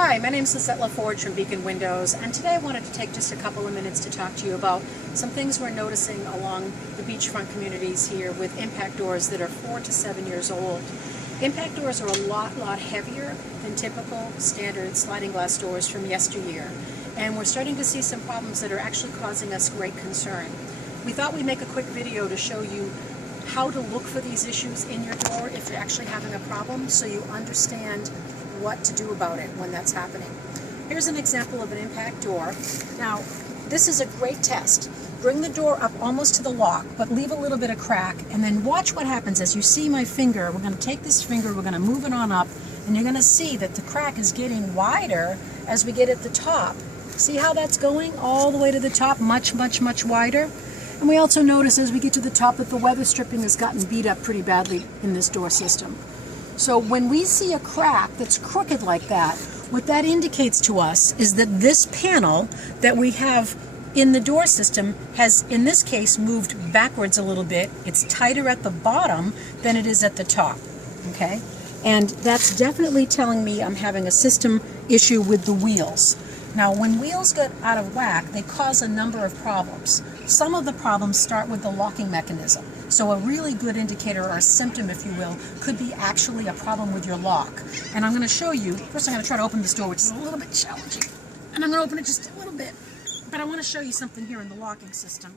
Hi, my name is Lisette LaForge from Beacon Windows, and today I wanted to take just a couple of minutes to talk to you about some things we're noticing along the beachfront communities here with impact doors that are 4 to 7 years old. Impact doors are a lot heavier than typical standard sliding glass doors from yesteryear, and we're starting to see some problems that are actually causing us great concern. We thought we'd make a quick video to show you how to look for these issues in your door if you're actually having a problem, so you understand what to do about it when that's happening. Here's an example of an impact door. Now, this is a great test. Bring the door up almost to the lock, but leave a little bit of crack, and then watch what happens. As you see my finger, we're going to take this finger, we're going to move it on up, and you're going to see that the crack is getting wider as we get at the top. See how that's going all the way to the top, much wider? And we also notice as we get to the top that the weather stripping has gotten beat up pretty badly in this door system. So when we see a crack that's crooked like that, what that indicates to us is that this panel that we have in the door system has, in this case, moved backwards a little bit. It's tighter at the bottom than it is at the top, okay? And that's definitely telling me I'm having a system issue with the wheels. Now, when wheels get out of whack, they cause a number of problems. Some of the problems start with the locking mechanism. So a really good indicator, or a symptom, if you will, could be actually a problem with your lock. And I'm going to show you, first I'm going to try to open this door, which is a little bit challenging. And I'm going to open it just a little bit. But I want to show you something here in the locking system.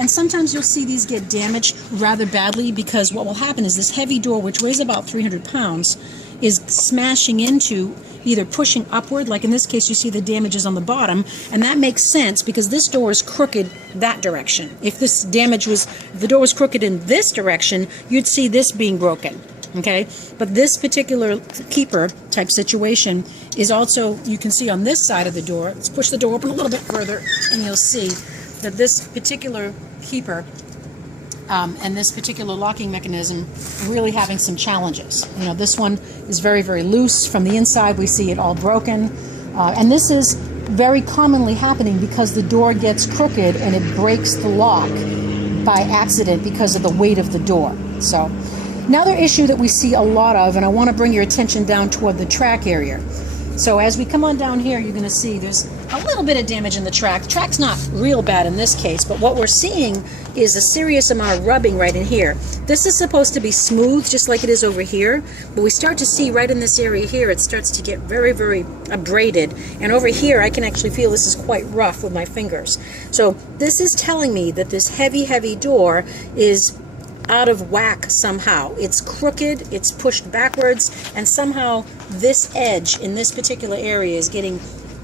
And sometimes you'll see these get damaged rather badly, because what will happen is this heavy door, which weighs about 300 pounds, is smashing into, either pushing upward, like in this case you see the damage is on the bottom, and that makes sense because this door is crooked that direction. If the door was crooked in this direction, you'd see this being broken. Okay, but this particular keeper type situation is also, you can see on this side of the door. Let's push the door open a little bit further and you'll see that this particular keeper and this particular locking mechanism are really having some challenges. You know, this one is very loose. From the inside we see it all broken, and this is very commonly happening because the door gets crooked and it breaks the lock by accident because of the weight of the door. So another issue that we see a lot of, and I want to bring your attention down toward the track area. So as we come on down here, you're going to see there's a little bit of damage in the track. The track's not real bad in this case, but what we're seeing is a serious amount of rubbing right in here. This is supposed to be smooth, just like it is over here, but we start to see right in this area here, it starts to get very abraded. And over here, I can actually feel this is quite rough with my fingers. So this is telling me that this heavy door is out of whack somehow. It's crooked, it's pushed backwards, and somehow this edge in this particular area is getting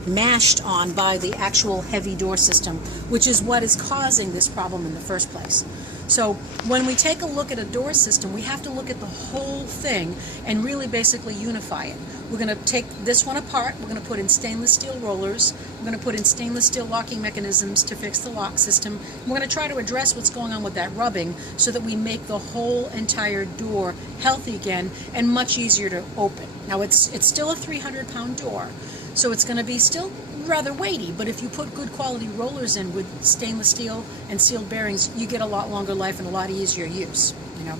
mashed on by the actual heavy door system, which is what is causing this problem in the first place. So when we take a look at a door system, we have to look at the whole thing and really basically unify it. We're going to take this one apart, we're going to put in stainless steel rollers, we're going to put in stainless steel locking mechanisms to fix the lock system. We're going to try to address what's going on with that rubbing so that we make the whole entire door healthy again and much easier to open. Now it's still a 300-pound door, so it's going to be still rather weighty, but if you put good quality rollers in with stainless steel and sealed bearings, you get a lot longer life and a lot easier use, you know.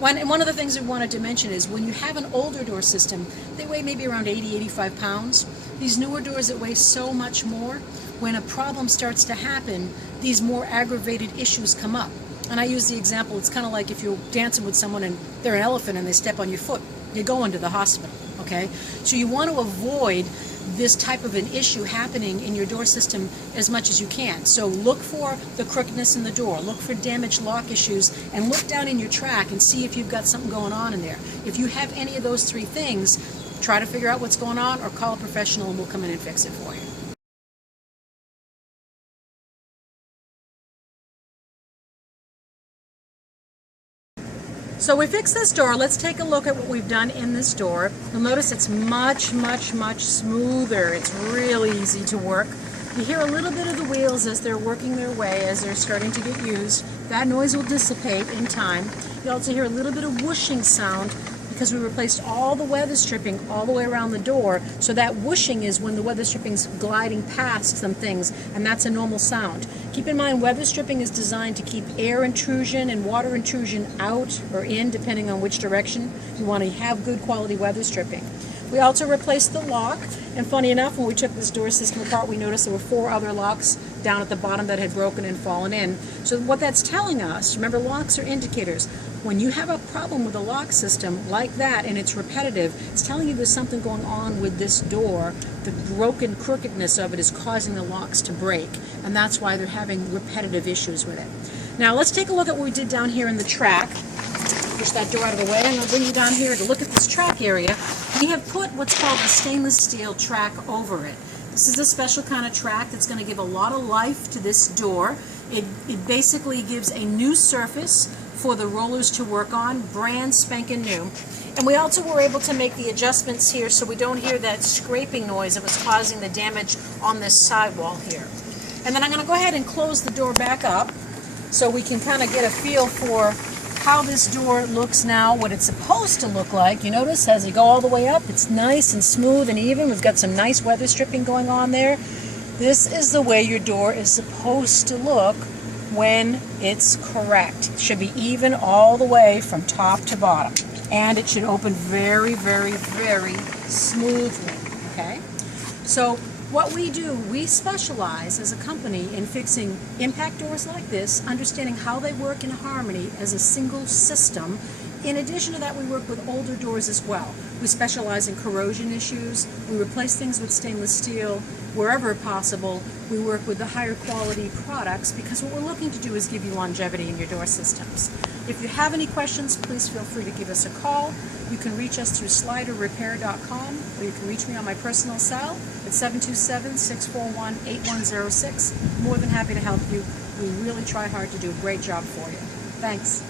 One of the things we wanted to mention is when you have an older door system, they weigh maybe around 80-85 pounds. These newer doors that weigh so much more, when a problem starts to happen, these more aggravated issues come up. And I use the example, it's kind of like if you're dancing with someone and they're an elephant and they step on your foot, you're going to the hospital, okay? So you want to avoid this type of an issue happening in your door system as much as you can. So look for the crookedness in the door, look for damaged lock issues, and look down in your track and see if you've got something going on in there. If you have any of those three things, try to figure out what's going on or call a professional and we'll come in and fix it for you. So we fixed this door. Let's take a look at what we've done in this door. You'll notice it's much smoother. It's really easy to work. You hear a little bit of the wheels as they're working their way, as they're starting to get used. That noise will dissipate in time. You also hear a little bit of whooshing sound because we replaced all the weather stripping all the way around the door, so that whooshing is when the weather stripping's gliding past some things, and that's a normal sound. Keep in mind, weather stripping is designed to keep air intrusion and water intrusion out or in, depending on which direction. You want to have good quality weather stripping. We also replaced the lock, and funny enough, when we took this door system apart, we noticed there were 4 other locks down at the bottom that had broken and fallen in. So what that's telling us, remember, locks are indicators. When you have a problem with a lock system like that and it's repetitive, it's telling you there's something going on with this door. The broken crookedness of it is causing the locks to break, and that's why they're having repetitive issues with it. Now let's take a look at what we did down here in the track. Push that door out of the way. I'm going to bring you down here to look at this track area. We have put what's called a stainless steel track over it. This is a special kind of track that's going to give a lot of life to this door. It basically gives a new surface for the rollers to work on, brand spanking new. And we also were able to make the adjustments here so we don't hear that scraping noise that was causing the damage on this sidewall here. And then I'm going to go ahead and close the door back up so we can kind of get a feel for how this door looks now, what it's supposed to look like. You notice as you go all the way up, it's nice and smooth and even. We've got some nice weather stripping going on there. This is the way your door is supposed to look when it's correct. It should be even all the way from top to bottom. And it should open very, very, very smoothly, okay? So what we do, we specialize as a company in fixing impact doors like this, understanding how they work in harmony as a single system. In addition to that, we work with older doors as well. We specialize in corrosion issues. We replace things with stainless steel. Wherever possible, we work with the higher quality products because what we're looking to do is give you longevity in your door systems. If you have any questions, please feel free to give us a call. You can reach us through sliderrepair.com, or you can reach me on my personal cell at 727-641-8106. More than happy to help you. We really try hard to do a great job for you. Thanks.